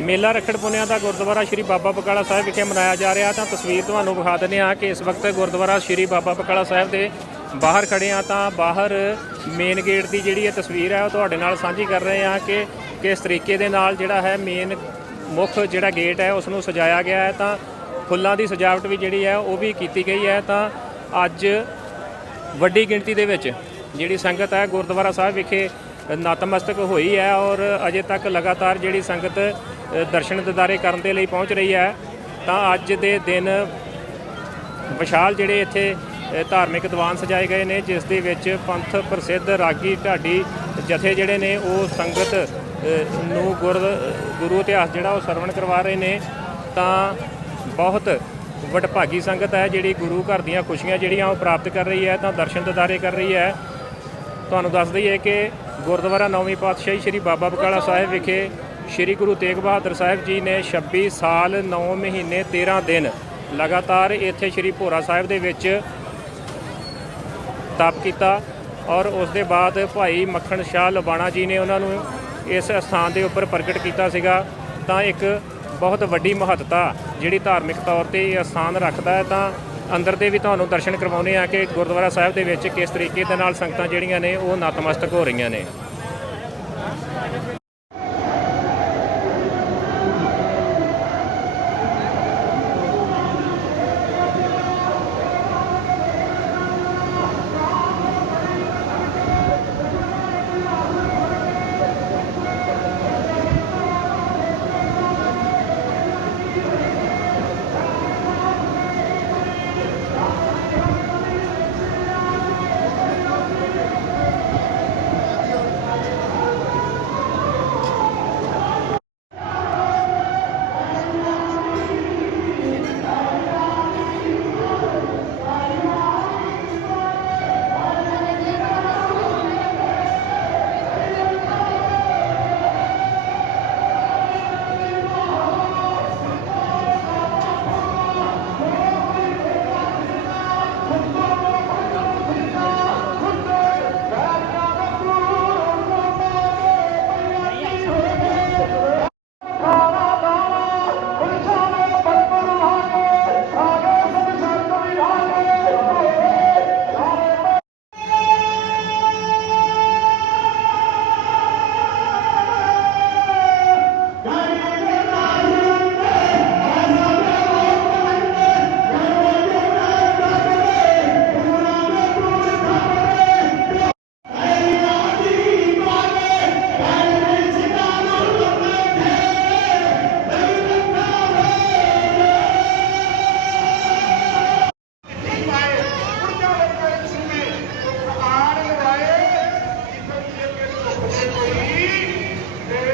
ਮੇਲਾ ਰੱਖੜ ਪੁੰਨਿਆ ਦਾ ਗੁਰਦੁਆਰਾ ਸ਼੍ਰੀ ਬਾਬਾ ਬਕਾਲਾ ਸਾਹਿਬ ਵਿਖੇ ਮਨਾਇਆ ਜਾ ਰਿਹਾ। ਤਾਂ ਤਸਵੀਰ ਤੁਹਾਨੂੰ ਵਿਖਾ ਦਿੰਦੇ ਹਾਂ ਕਿ ਇਸ ਵਕਤ ਗੁਰਦੁਆਰਾ ਸ਼੍ਰੀ ਬਾਬਾ ਬਕਾਲਾ ਸਾਹਿਬ ਦੇ ਬਾਹਰ ਖੜੇ ਆ ਤਾਂ ਬਾਹਰ ਮੇਨ ਗੇਟ ਦੀ ਜਿਹੜੀ ਇਹ ਤਸਵੀਰ ਹੈ ਉਹ ਤੁਹਾਡੇ ਨਾਲ ਸਾਂਝੀ ਕਰ ਰਹੇ ਹਾਂ ਕਿ ਕਿਸ ਤਰੀਕੇ ਦੇ ਨਾਲ ਜਿਹੜਾ ਹੈ ਮੇਨ ਮੁੱਖ ਜਿਹੜਾ ਗੇਟ ਹੈ ਉਸ ਨੂੰ ਸਜਾਇਆ ਗਿਆ ਹੈ। ਤਾਂ ਫੁੱਲਾਂ ਦੀ ਸਜਾਵਟ ਵੀ ਜਿਹੜੀ ਹੈ ਉਹ ਵੀ ਕੀਤੀ ਗਈ ਹੈ। ਤਾਂ ਅੱਜ ਵੱਡੀ ਗਿਣਤੀ ਦੇ ਵਿੱਚ ਜਿਹੜੀ ਸੰਗਤ ਹੈ ਗੁਰਦੁਆਰਾ ਸਾਹਿਬ ਵਿਖੇ ਨਤਮਸਤਕ ਹੋਈ ਹੈ ਔਰ ਅਜੇ ਤੱਕ ਲਗਾਤਾਰ ਜਿਹੜੀ ਸੰਗਤ ਦਰਸ਼ਨ ਦਿਦਾਰੇ ਕਰਨ ਦੇ ਲਈ ਪਹੁੰਚ ਰਹੀ ਹੈ, ਤਾਂ ਅੱਜ ਦੇ ਦਿਨ ਵਿਸ਼ਾਲ ਜਿਹੜੇ ਇੱਥੇ ਧਾਰਮਿਕ ਦੀਵਾਨ ਸਜਾਏ ਗਏ ਨੇ, ਜਿਸ ਦੇ ਵਿੱਚ ਪੰਥ ਪ੍ਰਸਿੱਧ ਰਾਗੀ ਢਾਡੀ ਜਥੇ ਜਿਹੜੇ ਨੇ, ਉਹ ਸੰਗਤ ਨੂੰ ਗੁਰ, ਗੁਰੂ ਇਤਿਹਾਸ ਜਿਹੜਾ ਉਹ ਸਰਵਣ ਕਰਵਾ ਰਹੇ ਨੇ, ਤਾਂ ਬਹੁਤ ਵਡਭਾਗੀ ਸੰਗਤ ਹੈ ਜਿਹੜੀ ਗੁਰੂ ਘਰ ਦੀਆਂ ਖੁਸ਼ੀਆਂ ਜਿਹੜੀਆਂ ਉਹ ਪ੍ਰਾਪਤ ਕਰ ਰਹੀ ਹੈ, ਤਾਂ ਦਰਸ਼ਨ ਦਿਦਾਰੇ ਕਰ ਰਹੀ ਹੈ। ਤੁਹਾਨੂੰ ਦੱਸ ਦਈਏ ਕਿ ਗੁਰਦੁਆਰਾ ਨੌਵੀਂ ਪਾਤਸ਼ਾਹੀ ਸ੍ਰੀ ਬਾਬਾ ਬਕਾਲਾ ਸਾਹਿਬ ਵਿਖੇ ਸ੍ਰੀ ਗੁਰੂ ਤੇਗ ਬਹਾਦਰ ਸਾਹਿਬ ਜੀ ਨੇ 26 ਸਾਲ 9 ਮਹੀਨੇ 13 ਦਿਨ ਲਗਾਤਾਰ ਇੱਥੇ ਸ੍ਰੀ ਭੋਰਾ ਸਾਹਿਬ ਦੇ ਵਿੱਚ ਤਪ ਕੀਤਾ ਔਰ ਉਸ ਦੇ ਬਾਅਦ ਭਾਈ ਮੱਖਣ ਸ਼ਾਹ ਲਬਾਣਾ ਜੀ ਨੇ ਉਹਨਾਂ ਨੂੰ ਇਸ ਸਥਾਨ ਦੇ ਉੱਪਰ ਪ੍ਰਗਟ ਕੀਤਾ ਸੀਗਾ, ਤਾਂ ਇੱਕ ਬਹੁਤ ਵੱਡੀ ਮਹੱਤਤਾ ਜਿਹੜੀ ਧਾਰਮਿਕ ਤੌਰ ਤੇ ਇਹ ਸਥਾਨ ਰੱਖਦਾ ਹੈ, ਤਾਂ ਅੰਦਰ ਦੇ ਵੀ ਤੁਹਾਨੂੰ ਦਰਸ਼ਨ ਕਰਵਾਉਨੇ ਆ ਕਿ ਗੁਰਦੁਆਰਾ ਸਾਹਿਬ ਦੇ ਵਿੱਚ ਕਿਸ ਤਰੀਕੇ ਦੇ ਨਾਲ ਸੰਗਤਾਂ ਜਿਹੜੀਆਂ ਨੇ ਉਹ ਨਤਮਸਤਕ ਹੋ ਰਹੀਆਂ ਨੇ।